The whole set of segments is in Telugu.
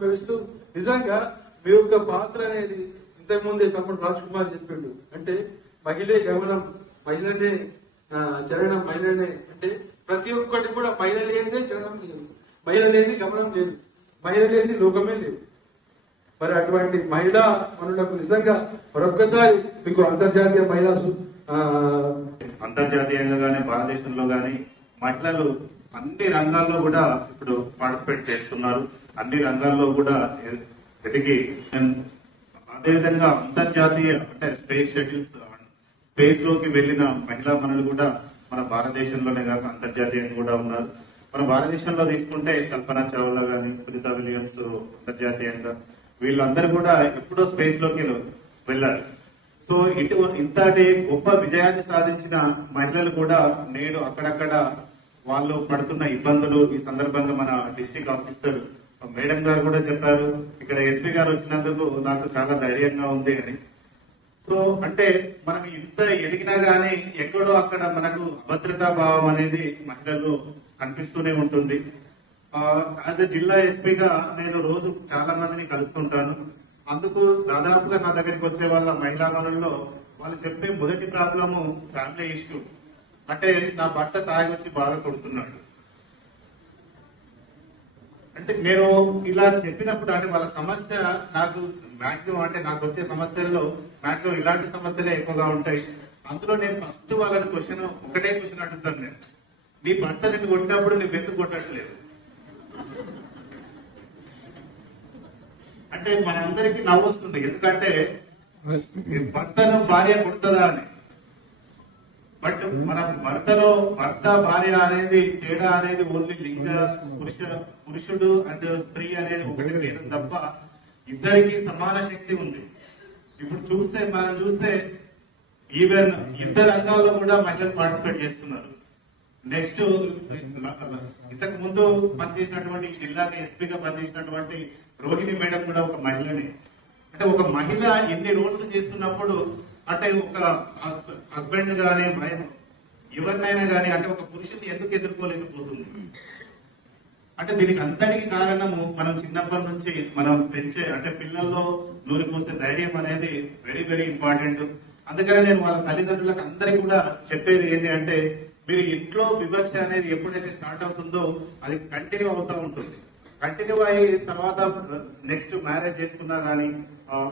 భావిస్తూ నిజంగా మీ యొక్క పాత్ర అనేది ఇంతకుముందే తమ్ముడు రాజ్ కుమార్ చెప్పిండు. అంటే మహిళే గమనం మహిళనే ఆ, చరణం మహిళనే. అంటే ప్రతి ఒక్కటి కూడా మహిళ లేనిదే చరణం లేదు. మహిళ లేని గమనం లేదు. మహిళ లేని లోకమే లేదు. మరి అటువంటి మహిళా మనులకు నిజంగా మరొక్కసారి మీకు అంతర్జాతీయ మహిళా అంతర్జాతీయంగా గానీ భారతదేశంలో గానీ మహిళలు అన్ని రంగాల్లో కూడా ఇప్పుడు పార్టిసిపేట్ చేస్తున్నారు. అన్ని రంగాల్లో కూడా ఎదిగి అదేవిధంగా అంతర్జాతీయ అంటే స్పేస్ షటిల్స్ స్పేస్లోకి వెళ్ళిన మహిళా మనులు కూడా మన భారతదేశంలోనే కాక అంతర్జాతీయంగా కూడా ఉన్నారు. మన భారతదేశంలో తీసుకుంటే కల్పన చావ్లా గాని సునీత విలియమ్స్ అంతర్జాతీయంగా వీళ్ళందరూ కూడా ఎప్పుడో స్పేస్లోకి వెళ్ళారు. సో ఇటు ఇంతటి గొప్ప విజయాన్ని సాధించిన మహిళలు కూడా నేడు అక్కడక్కడ వాళ్ళు పడుతున్న ఇబ్బందులు ఈ సందర్భంగా మన డిస్టిక్ ఆఫీసర్ మేడం గారు కూడా చెప్పారు. ఇక్కడ ఎస్పీ గారు వచ్చినందుకు నాకు చాలా ధైర్యంగా ఉంది అని. సో అంటే మనం ఇంత ఎదిగినా గానీ ఎక్కడో అక్కడ మనకు అభద్రతా భావం అనేది మహిళల్లో కనిపిస్తూనే ఉంటుంది. యాజ్ ఎ జిల్లా ఎస్పీగా నేను రోజు చాలా మందిని కలుస్తుంటాను. అందుకు దాదాపుగా నా దగ్గరికి వచ్చే వాళ్ళ మహిళా వాళ్ళు చెప్పే మొదటి ప్రాబ్లము ఫ్యామిలీ ఇష్యూ. అంటే నా భర్త తాగి వచ్చి బాగా కొడుతున్నాడు. అంటే నేను ఇలా చెప్పినప్పుడు అంటే వాళ్ళ సమస్య నాకు మాక్సిమం అంటే నాకు వచ్చే సమస్యల్లో మాక్సిమం ఇలాంటి సమస్యలే ఎక్కువగా ఉంటాయి. అందులో నేను ఫస్ట్ వాళ్ళని క్వశ్చన్ ఒకటే క్వశ్చన్ అడుగుతాను నేను. నీ భర్త నిన్ను కొట్టినప్పుడు నువ్వు ఎందుకు కొట్టట్లేదు? అంటే మనందరికీ నవ్వు వస్తుంది. ఎందుకంటే భర్తను భార్య కొడుతుందా అని. బట్ మన భర్తలో భర్త భార్య అనేది తేడా అనేది ఓన్లీ లింగ పురుష పురుషుడు అండ్ స్త్రీ అనేది ఒకటి లేదు. తప్ప ఇద్దరికి సమాన శక్తి ఉంది. ఇప్పుడు చూస్తే మనం చూస్తే ఈవెన్ ఇద్దరు రంగాల్లో కూడా మహిళలు పార్టిసిపేట్ చేస్తున్నారు. నెక్స్ట్ ఇంతకు ముందు పనిచేసినటువంటి జిల్లాకి ఎస్పీగా పనిచేసినటువంటి రోహిణి మేడం కూడా ఒక మహిళని. అంటే ఒక మహిళ ఎన్ని రోల్స్ చేస్తున్నప్పుడు అంటే ఒక హస్బెండ్ గానీ భయం ఎవరినైనా గానీ అంటే ఒక పురుషుని ఎందుకు ఎదుర్కోలేకపోతుంది? అంటే దీనికి అంతటికి కారణము మనం చిన్నప్పటి నుంచి మనం పెంచే అంటే పిల్లల్లో నూనె పోసే ధైర్యం అనేది వెరీ వెరీ ఇంపార్టెంట్ అందుకని నేను వాళ్ళ తల్లిదండ్రులకు అందరికి కూడా చెప్పేది ఏంటి అంటే మీరు ఇంట్లో వివక్ష అనేది ఎప్పుడైతే స్టార్ట్ అవుతుందో అది కంటిన్యూ అవుతూ ఉంటుంది. కంటిన్యూ అయ్యి తర్వాత నెక్స్ట్ మ్యారేజ్ చేసుకున్నా గానీ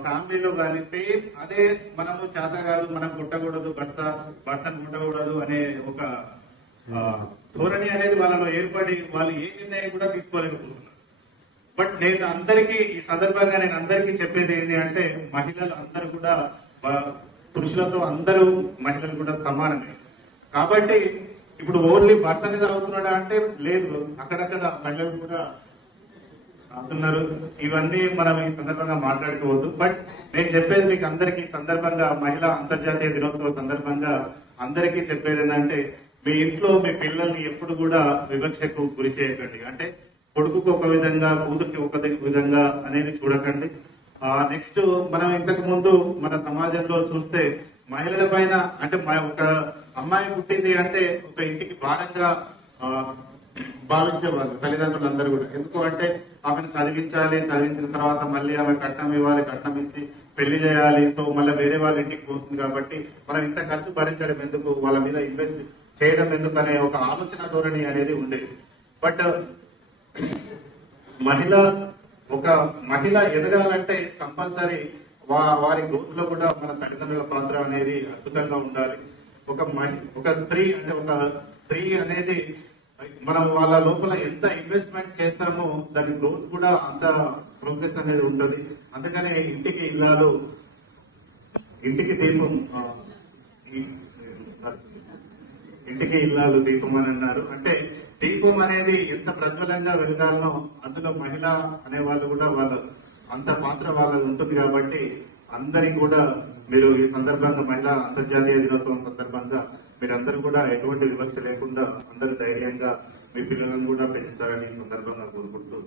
ఫ్యామిలీలో గానీ సేమ్ అదే మనము చేత కాదు మనం కొట్టకూడదు భర్త భర్తను కొట్టకూడదు అనే ఒక ధోరణి అనేది వాళ్ళలో ఏర్పడి వాళ్ళు ఏ నిర్ణయం కూడా తీసుకోలేకపోతున్నారు. బట్ నేను అందరికీ ఈ సందర్భంగా నేను అందరికీ చెప్పేది ఏంటి అంటే మహిళలు అందరూ కూడా పురుషులతో అందరూ మహిళలు కూడా సమానమే. కాబట్టి ఇప్పుడు ఓన్లీ భర్తని చదువుతున్నాడా అంటే లేదు అక్కడక్కడ మహిళలు కూడా అవుతున్నారు ఇవన్నీ మనం ఈ సందర్భంగా మాట్లాడుకోవద్దు. బట్ నేను చెప్పేది మీకు అందరికీ సందర్భంగా మహిళా అంతర్జాతీయ దినోత్సవ సందర్భంగా అందరికీ చెప్పేది ఏంటంటే మీ ఇంట్లో మీ పిల్లల్ని ఎప్పుడు కూడా వివక్షకు గురి చేయకండి. అంటే కొడుకుకు ఒక విధంగా కూతురికి ఒక విధంగా అనేది చూడకండి. ఆ నెక్స్ట్ మనం ఇంతకు ముందు మన సమాజంలో చూస్తే మహిళల పైన అంటే ఒక అమ్మాయి పుట్టింది అంటే ఒక ఇంటికి భారంగా భావించేవాళ్ళు తల్లిదండ్రులు అందరూ కూడా. ఎందుకు అంటే ఆమెను చదివించాలి చదివించిన తర్వాత మళ్ళీ ఆమె కట్నం ఇవ్వాలి కట్నం ఇచ్చి పెళ్ళి చేయాలి. సో మళ్ళీ వేరే వాళ్ళ ఇంటికి పోతుంది కాబట్టి మనం ఇంత ఖర్చు భరించడం ఎందుకు? వాళ్ళ మీద ఇన్వెస్ట్ చేయడం ఎందుకు అనే ఒక ఆలోచన ధోరణి అనేది ఉండేది. బట్ మహిళ ఒక మహిళ ఎదగాలంటే కంపల్సరీ వారి గ్రోత్లో కూడా మన తల్లిదండ్రుల పాత్ర అనేది అద్భుతంగా ఉండాలి. ఒక మహి ఒక స్త్రీ అంటే ఒక స్త్రీ అనేది మనం వాళ్ళ లోపల ఎంత ఇన్వెస్ట్మెంట్ చేస్తామో దాని గ్రోత్ కూడా అంత ప్రోగ్రెస్ అనేది ఉంటది. అందుకనే ఇంటికి ఇల్లాలు ఇంటికి దీపం ఇంటికి ఇల్లాలు దీపం అని అన్నారు. అంటే దీపం అనేది ఎంత ప్రజ్వలంగా వెలగాలనో అందులో మహిళ అనే వాళ్ళు కూడా వాళ్ళు అంత పాత్ర వాళ్ళది ఉంటుంది కాబట్టి అందరికి కూడా మీరు ఈ సందర్భంగా మహిళా అంతర్జాతీయ దినోత్సవం సందర్భంగా మీరందరూ కూడా ఎటువంటి వివక్ష లేకుండా అందరూ ధైర్యంగా మీ పిల్లలను కూడా పెంచుతారని ఈ సందర్భంగా కోరుకుంటూ